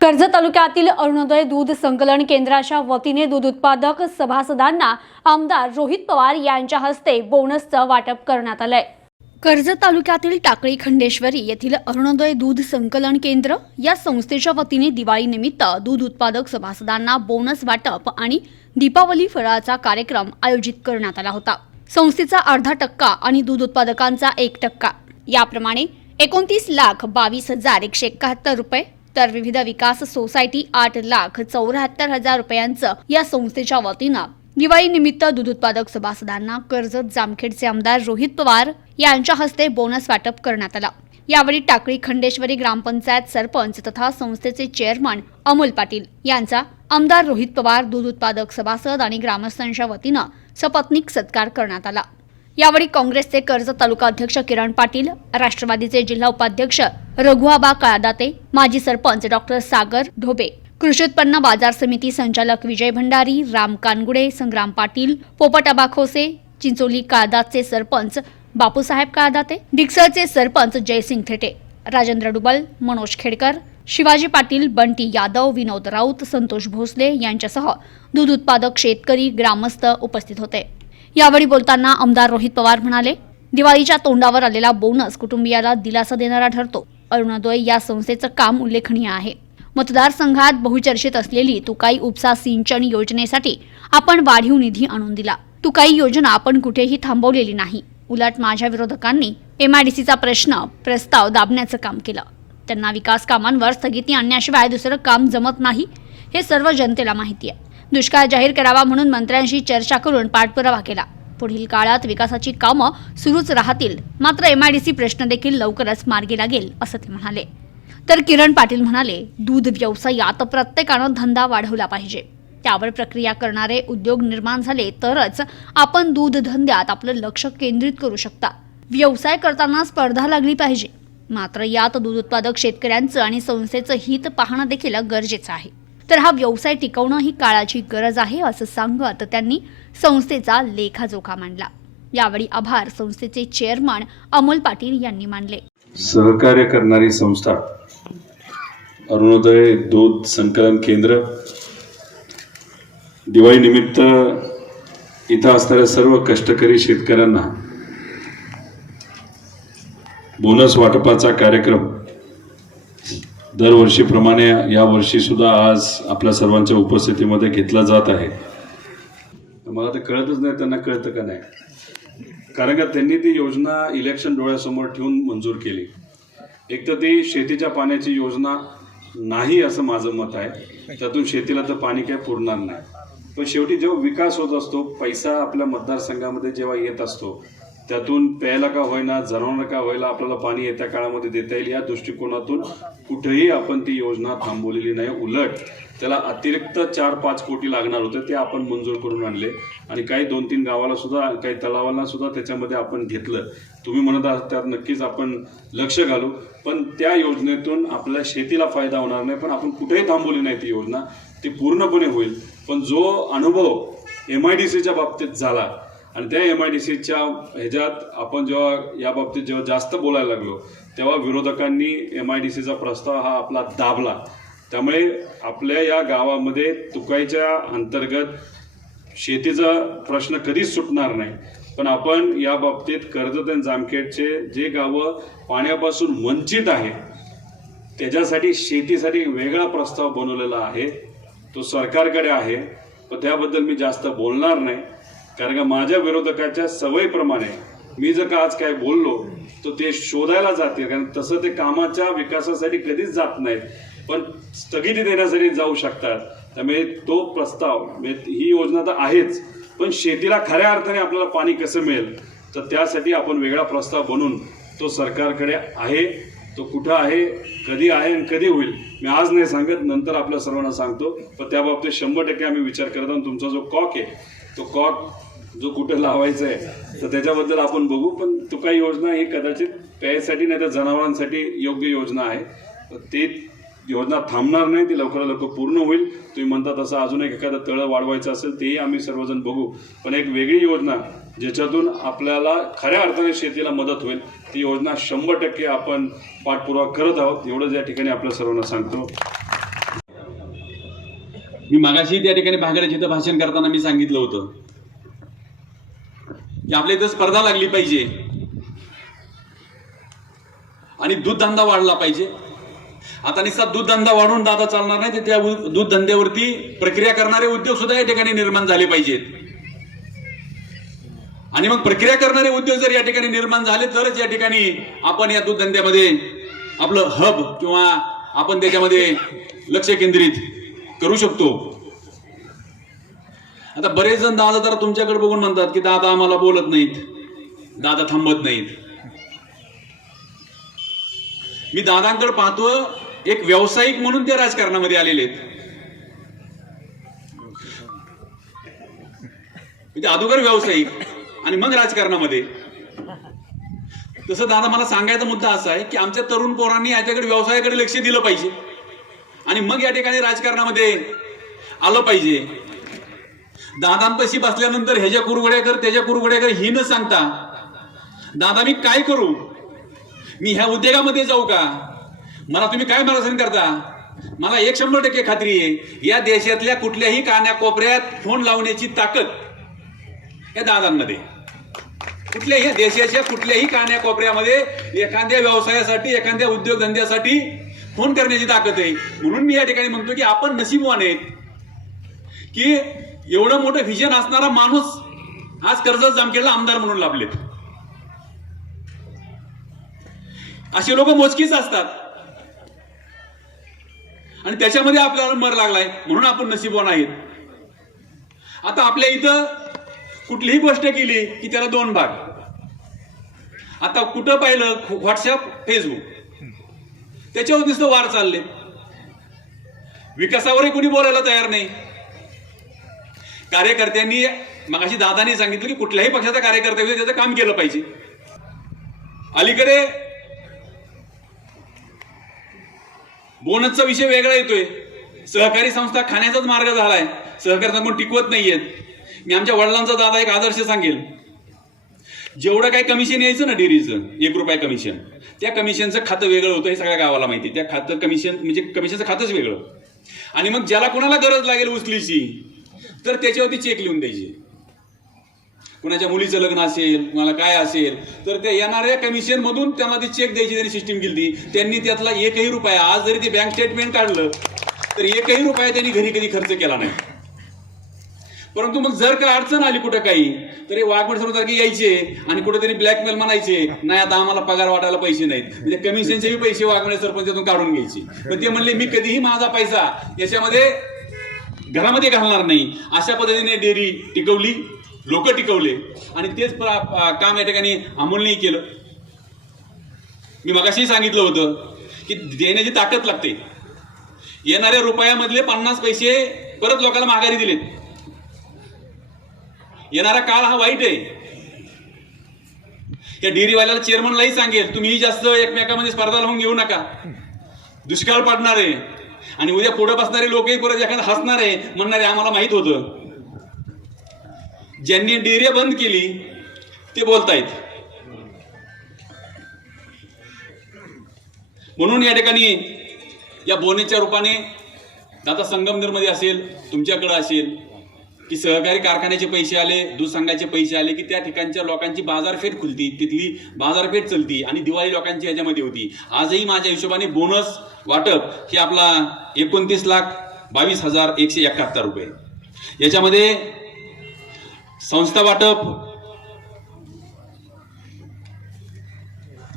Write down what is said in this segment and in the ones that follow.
कर्जत तालुक्यातील अरुणोदय दूध संकलन केंद्राच्या वतीने दूध उत्पादक सभासदांना आमदार रोहित पवार यांच्या हस्ते बोनसचं वाटप करण्यात आलंय। कर्जत तालुक्यातील टाकळी खंडेश्वरी येथील अरुणोदय दूध संकलन केंद्र या संस्थेच्या वतीने दिवाळीनिमित्त दूध उत्पादक सभासदांना बोनस वाटप आणि दीपावली फराळाचा कार्यक्रम आयोजित करण्यात आला होता। संस्थेचा 0.5% आणि दूध उत्पादकांचा 1%, याप्रमाणे 29,22,171 रुपये, तर विविध विकास सोसायटी 8,74,000 रुपयांचं या संस्थेच्या वतीनं दिवाळीनिमित्त दूध उत्पादक सभासदांना कर्जत जामखेडचे आमदार रोहित पवार यांच्या हस्ते बोनस वाटप करण्यात आला। यावेळी टाकळी खंडेश्वरी ग्रामपंचायत सरपंच तथा संस्थेचे चेअरमन अमोल पाटील यांचा आमदार रोहित पवार, दूध उत्पादक सभासद आणि ग्रामस्थांच्या वतीनं सपत्नीक सत्कार करण्यात आला। यावेळी काँग्रेसचे कर्जत तालुका अध्यक्ष किरण पाटील, राष्ट्रवादीचे जिल्हा उपाध्यक्ष रघुआबा काळदाते, माजी सरपंच डॉक्टर सागर ढोबे, कृषी उत्पन्न बाजार समिती संचालक विजय भंडारी, राम कानगुडे, संग्राम पाटील, पोपट खोसे, चिंचोली काळदातचे सरपंच बापूसाहेब काळदाते, डिक्सरचे सरपंच जयसिंग थेटे, राजेंद्र डुबल, मनोज खेडकर, शिवाजी पाटील, बंटी यादव, विनोद राऊत, संतोष भोसले यांच्यासह दूध उत्पादक शेतकरी, ग्रामस्थ उपस्थित होते। यावेळी बोलताना आमदार रोहित पवार म्हणाले, दिवाळीच्या तोंडावर आलेला बोनस कुटुंबियाला दिलासा देणारा ठरतो। अरुणोदय या संस्थेचं काम उल्लेखनीय आहे। मतदारसंघात बहुचर्चित असलेली तुकाई उपसा सिंचन योजनेसाठी आपण वाढीव निधी आणून दिला। तुकाई योजना आपण कुठेही थांबवलेली नाही। उलट माझ्या विरोधकांनी MIDCचा प्रस्ताव दाबण्याचं काम केलं। त्यांना विकास कामांवर स्थगिती आणण्याशिवाय दुसरं काम जमत नाही, हे सर्व जनतेला माहिती आहे। दुष्काळ जाहीर करावा म्हणून मंत्र्यांशी चर्चा करून पाठपुरावा केला। पुढील काळात विकासाची कामं सुरूच राहतील, मात्र MIDC प्रश्न देखील लवकरच मार्गी लागेल असं ते म्हणाले। तर किरण पाटील म्हणाले, दूध व्यवसायात प्रत्येकानं धंदा वाढवला पाहिजे। त्यावर प्रक्रिया करणारे उद्योग निर्माण झाले तरच आपण दूध धंद्यात आपलं लक्ष केंद्रित करू शकता। व्यवसाय करताना स्पर्धा लागली पाहिजे, मात्र यात दूध उत्पादक शेतकऱ्यांचं आणि संस्थेचं हित पाहणं देखील गरजेचं आहे। तर हा व्यवसाय टिकवणं ही काळाची गरज आहे असं सांगत त्यांनी संस्थेचा लेखाजोखा मांडला। यावेळी आभार संस्थेचे चेअरमन अमोल पाटील यांनी मानले। सहकार्य करणारी संस्था अरुणोदय दूध संकलन केंद्र दिवाळीनिमित्त इथं असणाऱ्या सर्व कष्टकरी शेतकऱ्यांना बोनस वाटपाचा कार्यक्रम दरवर्षीप्रमाणे यावर्षी सुद्धा आज आपल्या सर्वांच्या उपस्थितीमध्ये घेतला जात आहे। मला तर कळतच नाही त्यांना कळतं का नाही, कारण का त्यांनी ती योजना इलेक्शन डोळ्यासमोर ठेवून मंजूर केली। एक तर ती शेतीच्या पाण्याची योजना नाही असं माझं मत आहे, त्यातून शेतीला तर पाणी काय पुरणार नाही। पण शेवटी जेव्हा विकास होत असतो, पैसा आपल्या मतदारसंघामध्ये जेव्हा येत असतो, त्यातून प्यायला का होईना, जनावरांना का होईना आपल्याला पाणी येत्या काळामध्ये देता येईल या दृष्टिकोनातून कुठेही आपण ती योजना थांबवलेली नाही। उलट त्याला अतिरिक्त 4-5 कोटी लागणार होते, ते आपण मंजूर करून आणले आणि काही 2-3 गावाला सुद्धा, काही तलावांना सुद्धा त्याच्यामध्ये आपण घेतलं। तुम्ही म्हणत आहात त्यात नक्कीच आपण लक्ष घालू, पण त्या योजनेतून आपल्या शेतीला फायदा होणार नाही, पण आपण कुठेही थांबवली नाही ती योजना, ती पूर्णपणे होईल। पण जो अनुभव MIDCच्या बाबतीत झाला आणि त्या MIDCच्या ह्याच्यात आपण जेव्हा या बाबतीत जेव्हा जास्त बोलायला लागलो, तेव्हा विरोधकांनी MIDCचा प्रस्ताव हा आपला दाबला। त्यामुळे आपल्या या गावामध्ये तुकाईच्या अंतर्गत शेतीचा प्रश्न कधीच सुटणार नाही। पण आपण या बाबतीत कर्जत आणि जामखेडचे जे गावं पाण्यापासून वंचित आहे त्याच्यासाठी शेतीसाठी वेगळा प्रस्ताव बनवलेला आहे, तो सरकारकडे आहे। पण त्याबद्दल मी जास्त बोलणार नाही, कारण का माझ्या विरोधकाच्या सवयीप्रमाणे मी जर का आज काय बोललो तर ते शोधायला जातील, कारण तसं ते कामाच्या विकासासाठी कधीच जात नाहीत, पण स्थगिती देण्यासाठी जाऊ शकतात। त्यामुळे तो प्रस्ताव, ही योजना तर आहेच, पण शेतीला खऱ्या अर्थाने आपल्याला पाणी कसं मिळेल तर त्यासाठी आपण वेगळा प्रस्ताव बनवून तो सरकारकडे आहे। तो कुठं आहे, कधी आहे आणि कधी होईल मी आज नाही सांगत, नंतर आपल्या सर्वांना सांगतो। पण त्या बाबतीत 100% आम्ही विचार करत आहोत। तुमचा जो कॉक आहे तो कॉक जो कुठे लावायचा आहे तर त्याच्याबद्दल आपण बघू। पण तुकाई योजना ही कदाचित प्यायसाठी नाही तर जनावरांसाठी योग्य योजना आहे, ती योजना थांबणार नाही, ती लवकरात लवकर पूर्ण होईल। तुम्ही म्हणता तसं अजून एक एखादं तळ वाढवायचं असेल तेही आम्ही सर्वजण बघू, पण एक वेगळी योजना ज्याच्यातून आपल्याला खऱ्या अर्थाने शेतीला मदत होईल ती योजना 100% आपण पाठपुरावा करत आहोत। एवढंच या ठिकाणी आपल्या सर्वांना सांगतो। मी मागाशी त्या ठिकाणी भागड्याच्या इथं भाषण करताना मी सांगितलं होतं की आपल्या इथं स्पर्धा लागली पाहिजे आणि दूध धंदा वाढला पाहिजे. आता नुसता दूध धंदा वाढून दादा चालणार नाही, तर त्या दूध धंद्यावरती प्रक्रिया करणारे उद्योग सुद्धा या ठिकाणी निर्माण झाले पाहिजेत. आणि मग प्रक्रिया करणारे उद्योग जर या ठिकाणी निर्माण झाले तरच या ठिकाणी आपण या दूध धंद्यामध्ये आपलं हब किंवा आपण त्याच्यामध्ये लक्ष केंद्रित करू शकतो. आता बरेच जण दादा तर तुमच्याकडे बघून म्हणतात की दादा आम्हाला बोलत नाहीत, दादा थांबत नाहीत. मी दादांकडे पाहतो एक व्यावसायिक म्हणून ते राजकारणामध्ये आलेले आहेत. अगोदर व्यावसायिक आणि मग राजकारणामध्ये. तसं दादा मला सांगायचा मुद्दा असा आहे की आमच्या तरुण पोरांनी याच्याकडे व्यवसायाकडे लक्ष दिलं पाहिजे आणि मग या ठिकाणी राजकारणामध्ये आलं पाहिजे. दादांपाशी बसल्यानंतर ह्याच्या कुरघोड्या कर त्याच्या कुरघोड्या कर ही न सांगता दादा मी काय करू, मी ह्या उद्योगामध्ये जाऊ का, मला तुम्ही काय मार्गदर्शन करता. मला 100% खात्री आहे या देशातल्या कुठल्याही कानाकोपऱ्यात फोन लावण्याची ताकद या दादांमध्ये, कुठल्याही देशाच्या कुठल्याही कानाकोपऱ्यामध्ये एखाद्या व्यवसायासाठी एखाद्या उद्योगधंद्यासाठी फोन करण्याची ताकद आहे. म्हणून मी या ठिकाणी म्हणतो की आपण नशीबवान आहेत की एवढं मोठं व्हिजन असणारा माणूस आज कर्जत जामखेडला आमदार म्हणून लाभलेत. अशी लोक मोजकीच असतात आणि त्याच्यामध्ये आपल्याला मर लागलाय म्हणून आपण नशीबवान आहेत. आता आपल्या इथं कुठलीही गोष्ट केली की त्याला 2 भाग. आता कुठं पाहिलं व्हॉट्सअप फेसबुक त्याच्यावर नुसतं वार चालले. विकासावरही कोणी बोलायला तयार नाही. कार्यकर्त्यांनी मगाशी दादानी सांगितलं की कुठल्याही पक्षाचा कार्यकर्ता त्याचं काम केलं पाहिजे. अलीकडे बोनसचा विषय वेगळा येतोय. सहकारी संस्था खाण्याचाच मार्ग झालाय, सहकारी संस्था टिकवत नाहीयेत. मी आमच्या वडिलांचा दादा एक आदर्श सांगेल, जेवढं काही कमिशन यायचं ना डेअरीचं 1 रुपया कमिशन, त्या कमिशनचं खातं वेगळं होतं हे सगळ्या गावाला माहिती. त्या खातं कमिशन म्हणजे कमिशनचं खातंच वेगळं. आणि मग ज्याला कोणाला गरज लागेल उचलीची तर त्याच्यावरती चेक लिहून द्यायची. कुणाच्या मुलीचं लग्न असेल कुणाला काय असेल तर त्या येणाऱ्या कमिशन मधून त्यांना ती चेक द्यायची त्यांनी सिस्टीम केली. त्यांनी त्यातला 1ही रुपया, आज जरी ते बँक स्टेटमेंट काढलं तर 1ही रुपया त्यांनी घरी कधी खर्च केला नाही. परंतु मग जर का अडचण आली कुठं काही तर वाघमोड सारखे यायचे आणि कुठेतरी ब्लॅकमेल म्हणायचे नाही आता आम्हाला पगार वाटायला पैसे नाहीत, म्हणजे कमिशनचे पैसे वाघमोड सरपंचातून काढून घ्यायचे. पण ते म्हणले मी कधीही माझा पैसा याच्यामध्ये घरामध्ये घालणार नाही. अशा पद्धतीने डेअरी टिकवली, लोक टिकवले आणि तेच काम या ठिकाणी अमोलने केलं. मी मगाशी सांगितलं होतं की देण्याची ताकद लागते. येणाऱ्या रुपयामधले 50 पैसे परत लोकांना माघारी दिलेत. येणारा काळ हा वाईट आहे. या डेअरीवाल्याला चेअरमनलाही सांगेल तुम्हीही जास्त एकमेकांमध्ये स्पर्धा लावून घेऊ नका, दुष्काळ पडणार आहे. आणि उद्या पुढे बसणारे लोकही परत एखादं हसणार आहे, म्हणणारे आम्हाला माहित होतं. ज्यांनी डेअरी बंद केली ते बोलतायत. म्हणून या ठिकाणी या बोनसच्या रूपाने दादा संगमनेरमध्ये असेल तुमच्याकडे असेल की सहकारी कारखान्याचे पैसे आले, दूध संघाचे पैसे आले की त्या ठिकाणच्या लोकांची बाजारपेठ खुलती, तिथली बाजारपेठ चलती आणि दिवाळी लोकांची ह्याच्यामध्ये होती. आजही माझ्या हिशोबाने बोनस वाटप हे आपला 29,22,171 रुपये. याच्यामध्ये संस्था वाटप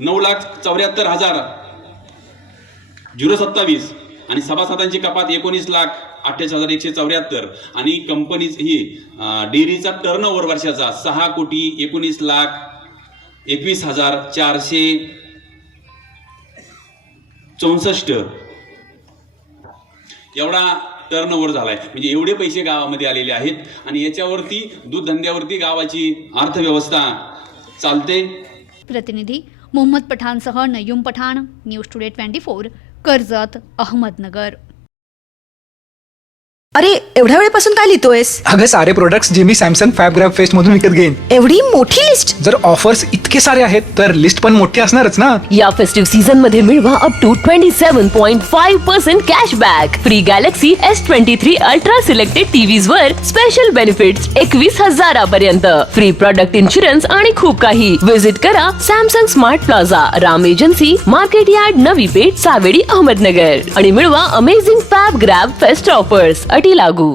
9,74,027 आणि सभासदांची कपात 19,28,174 आणि कंपनीच ही डेअरीचा टर्नओव्हर वर्षाचा 6,19,21,464 एवढा टर्नओव्हर झालाय. म्हणजे एवढे पैसे गावामध्ये आलेले आहेत आणि याच्यावरती दूध धंद्यावरती गावाची अर्थव्यवस्था चालते. प्रतिनिधी मोहम्मद पठाणसह नयूम पठाण, न्यूज टुडे 24, कर्जत, अहमदनगर. अरे एवढ्या वेळेपासून काय लिहितोयस? अगं सारे प्रोडक्ट्स जे मी सॅमसंग फॅब ग्रॅब फेस्ट मधून विकत घेईन. एवढी मोठी लिस्ट? जर ऑफर्स इतके सारे आहेत तर लिस्ट पण मोठी असणारच ना. या फेस्टिव्ह सीझन मध्ये मिळवा up to 27.5% cashback. Free Galaxy S23 ultra selected TVs वर स्पेशल बेनिफिट्स 21,000 पर्यंत. फ्री प्रॉडक्ट इन्शुरन्स आणि खूप काही. विजिट करा Samsung Smart Plaza, Ram Agency, Market Yard, Navi Peth, Savedi, Ahmednagar आणि मिळवा amazing fab grab fest offers. अटी लागू.